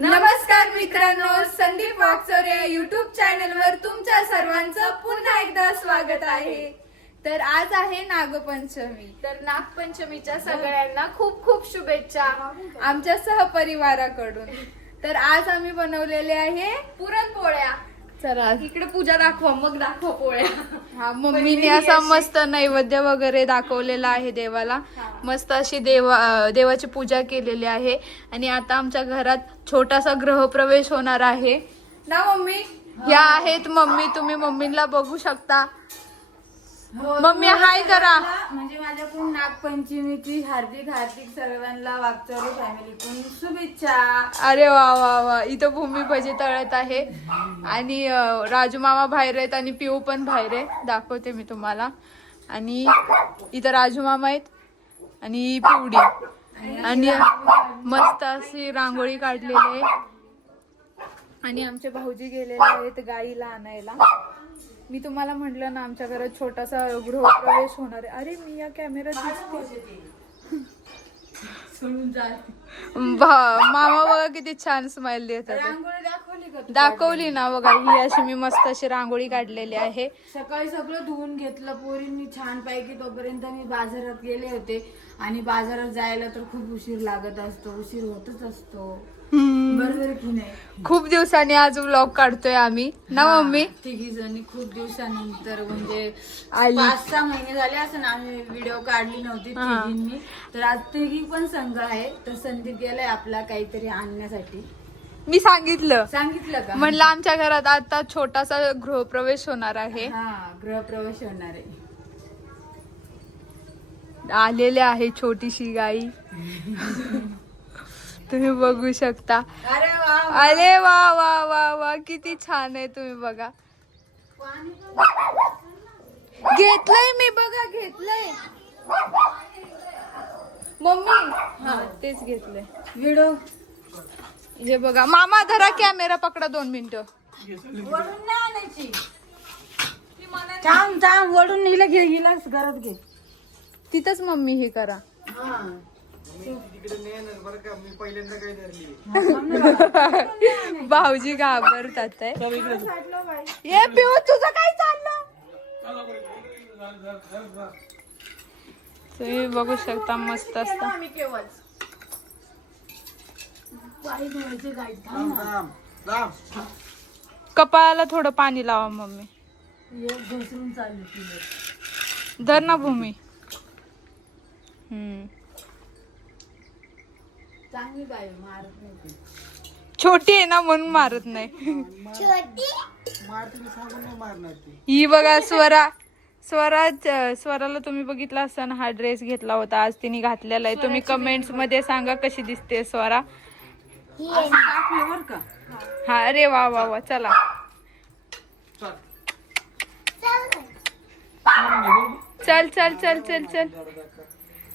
नमस्कार मित्रांनो संदीप वाकचोरे या युट्यूब चॅनल वर तुमच्या सर्वांचं पुन्हा एकदा स्वागत आहे. तर आज आहे नागपंचमी. तर नागपंचमीच्या सगळ्यांना खूप खूप शुभेच्छा. आमच्या सहपरिवाराकडून. तर आज आम्ही बनवलेले आहे पुरणपोळ्या. चला. इकडे पूजा दाखवा मग दाखवा पोळ्या. हा मम्मीने असा मस्त नैवेद्य वगैरे दाखवलेला आहे देवाला. मस्त अशी देवा देवाची पूजा केलेली आहे. आणि आता आमच्या घरात छोटासा ग्रहप्रवेश होणार आहे. ना मम्मी? या आहेत मम्मी तुम्ही मम्मीला बघू शकता. मम्मी हाय करा म्हणजे माझ्याकडून नागपंचमीची हार्दिक हार्दिक सर्वांना वागचौरे फॅमिलीकडून शुभेच्छा. अरे वा वा वा. इथं भूमी भजी तळत आहे. आणि अं, राजू मामा बाहेर आहेत आणि पिऊ पण बाहेर आहे. दाखवते मी तुम्हाला. आणि इथं राजू मामा आहेत आणि पिवडी. आणि मस्त अशी रांगोळी काढलेली आहे. आणि आमचे भाऊजी गेलेले आहेत गाईला आणायला. मी तुम्हाला म्हटलं ना आमच्या घरात छोटासा गृहप्रवेश होणार आहे. अरे मी या कॅमेऱ्यात मामा बघा किती छान स्माइल देत? दाखवली ना बघा ही अशी मी मस्त अशी रांगोळी काढलेली आहे. सकाळी सगळं धुवून घेतलं पोरींनी छान पैकी तोपर्यंत मी बाजारात गेले होते. आणि बाजारात जायला तर खूप उशीर लागत असतो उशीर होतच असतो. बरोबर की नाही? खूप दिवसांनी आज व्लॉग काढतोय आम्ही. ना मम्मी? तिघी जणी खूप दिवसानंतर म्हणजे आली. पाच सहा महिने झाले असं आम्ही व्हिडिओ काढली नव्हती हा. तिघींनी. तर आज तिघी पण संघ आहे तर संदीप गेलाय आपला काहीतरी आणण्यासाठी. मी सांगितलं. सांगितलं का? म्हणलं आमच्या घरात आता छोटासा गृहप्रवेश होणार आहे. हा गृहप्रवेश होणार आहे. आलेले आहे छोटीशी गाई. तुम्ही बघू शकता. अरे वा अरे वा वा वा वा. किती छान आहे तुम्ही बघा. घेतलंय मी बघा घेतलंय. मम्मी. हा तेच घेतलंय. व्हिडिओ हे बघा. मामा धरा कॅमेरा पकडा दोन मिनिटं. थांब थांब. वडून नेलं घे गिलास घरात घे. तिथंच मम्मी हे करा. भाऊजी घाबरतात आहे. ये पिऊ तुझं काय चाललं? तुम्ही बघू शकता मस्त असता. आम्ही केवळ. पाय धुवायचे गाई थांब ना. कपाळाला थोडं पाणी लावा मम्मी. एक घसरून चालली तुझं धर ना भूमी. हम्म. चांगली गाय मारत नाही ती. छोटी आहे ना म्हणून मारत नाही. ही बघा स्वरा स्वरा स्वराला तुम्ही बघितला असताना हा ड्रेस घेतला होता आज तिने घातलेला आहे. तुम्ही कमेंट्समध्ये सांगा कशी दिसते स्वरा. असं टाकलं बरं का? हा अरे वा वा वा चला. चल चल चल चल चल.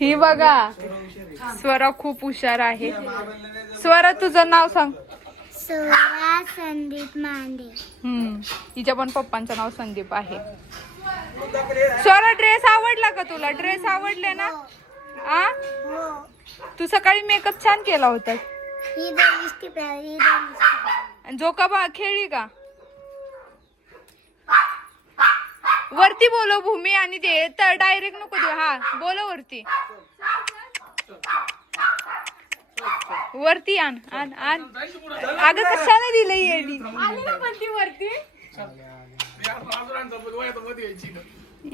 ही बघा. स्वरा खूप हुशार आहे. स्वरा तुझं नाव सांग. सोरा संदीप मांडे. हम्म. हिच्या पण पप्पांचं नाव संदीप आहे. स्वरा ड्रेस आवडला का तुला? ड्रेस आवडले ना? आ? हो. तू सकाळी मेकअप छान केला होता ही दोन ही दोन आणि झोका बा खेळली का? वरती बोलो भूमी आणि ते तर डायरेक्ट नको देऊ. हा बोलो वरती. वरती आण आण आण. अगं कशाला दिलं येडी आली ना पण ती वरती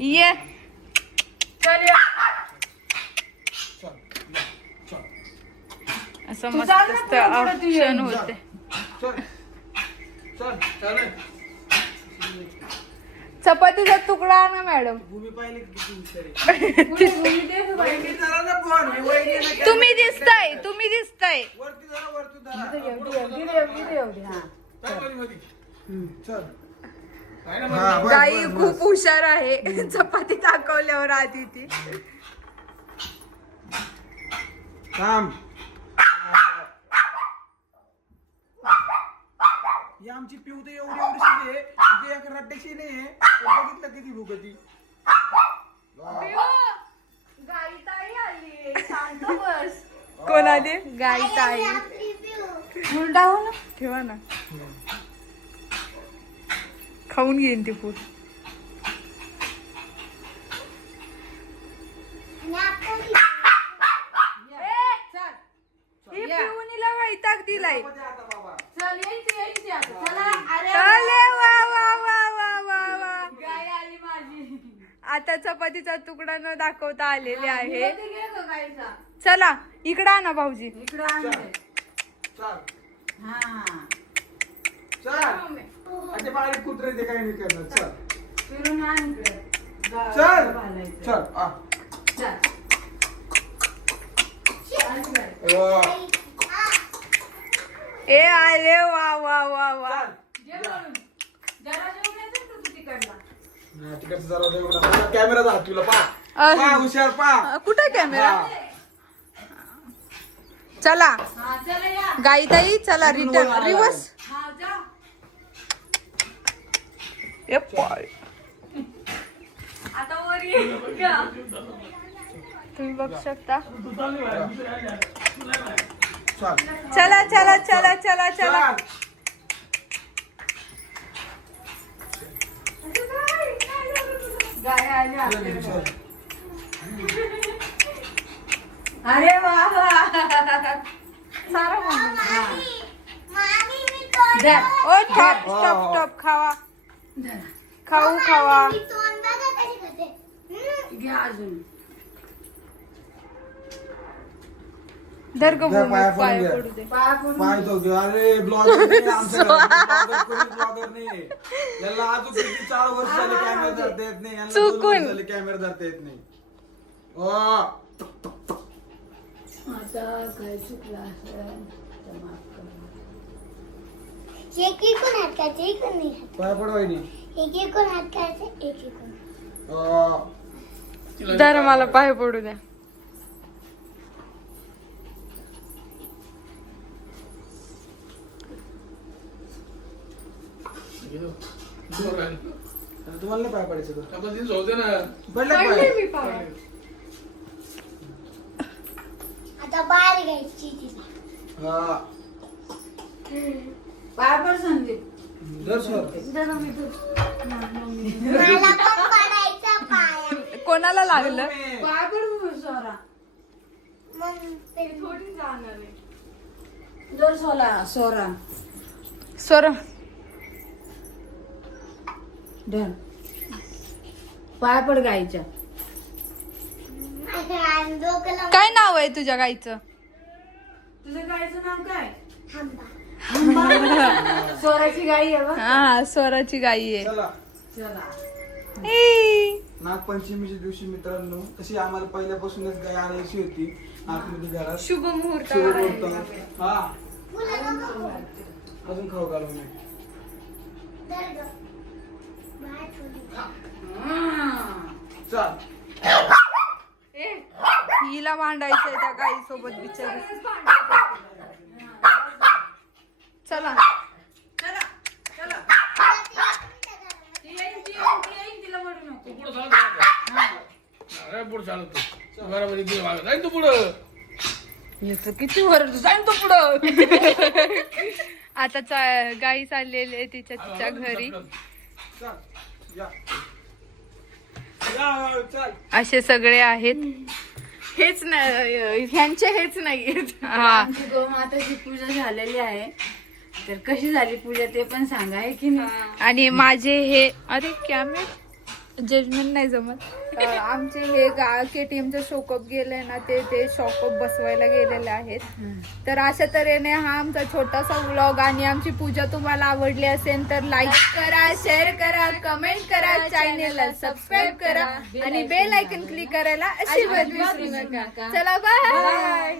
ये असं मस्त क्षण होते चपातीचा तुकडा ना मॅडम. भूमी पाहिले किती हुशार. आहे. वहिनी धरा ना फोन. हे वहिनी आहे ना camera तुम्ही दिसताय तुम्ही दिसताय वरती धरा. वरती धरा हा चल. मध्ये मध्ये. चल. हा, बस, गाई बस, खूप हुशार आहे. चपाती दाखवल्यावर आधी ती. थांब. ही आमची पिऊ तर एवढी एवढीशी आहे ती एक रट्ट्याची नाही बघितलं किती भूक ती कोण आली? गाई ताई उलटा हो ना? ठेवा ना. खाऊन घेईन ती फूड ही पिऊनीला वैताग दिलाय चल यायची यायची आता चला अरे अरे वा वा वा वा वा वा गाय आली माझी आता चपातीचा तुकडा न दाखवता आलेले आहे. चला इकडं आणा भाऊजी. इकडं आणते. चल. हा. चल. अच्छा बारीक कुत्रे ते काही नाही करणार. ए आले वा वा वा वा. तिकडचं जरा देऊ नका. कॅमेरा हात तुला पा अ, पा हुशार पा अ, कुठे कॅमेरा. चला. हा, चला या. गाई ताई चला रिटर्न रिवर्स हा, जा. आता वर ये. या. तुम्ही बघू शकता. चल चला चला चला. चला चला चल गाय आली आपल्याकडे. चल. अरे वा वा सारा म्हणून. द्या. ओ टॉप टॉप टॉप खावा खाऊ खावा घ्या अजून धर ग द्या, भूमी, पाया पडून पाय घ्या. पडू दे. पाय पडून पाय तो घे. अरे ब्लॉगर नाही कोणी नाही याला अजून किती चार वर्ष झाले कॅमेरा धरता येत नाही. यांना दोन चुकून. झाले कॅमेरा धरता येत नाही. ओ. आता काय चुकलं असेल तर माफ करा. एक हात करायचे एक नाही हात पाय पड वहिनी. एक एकूण हात करायचे एक ओ. धर मला पाय पडू द्या. आता तुम्हाला नाही पाय पडायचं पडलं का पाय आता बाहेर घ्यायची तिला हा पाय पड संदीप धर सर मला पण पडायचा पाया कोणाला लागलं? पाय पड सोरा. मग ते जोर सोला सोरा. स्वर धर. पाय पड गाईच्या. काय नाव आहे तुझ्या गाईचं? तुझं गाईचं नाव काय? सोराची गाई आहे बघ. हा स्वराची गाई आहे. चला. चला. ए, नागपंचमीच्या दिवशी मित्रांनो तशी आम्हाला पहिल्यापासूनच गाय आणायची होती आतमध्ये घरात. शुभ मुहूर्त. होतं हा. अजून खाऊ घालून नाही धर गं. बाहेर ठेवली. चल हिला मांडायचंय त्या गाई सोबत बिचारी. चला. ती. पुढं किती वर जाईन तो पुढं. आता चा- गाई चाललेली आहे तिच्या तिच्या घरी चल या या, चल असे सगळे आहेत. हेच नाही ह्यांचे हेच नाही हा. गोमाताची पूजा झालेली आहे. तर कशी झाली पूजा ते पण सांगा आहे की नाही? आणि माझे हे अरे कॅमेरा जजमेंट नाही जमत. आमचे हे गा केटीएमचं शोकअप गेलंय ना ते ते शॉकअप बसवायला गेलेले आहेत. तर अशा तऱ्हेने हा आमचा छोटासा व्लॉग आणि आमची पूजा तुम्हाला आवडली असेल तर लाईक करा शेअर करा कमेंट करा चॅनेलला सबस्क्राईब करा आणि बेल आयकन क्लिक करायला विसरू नका. चला बाय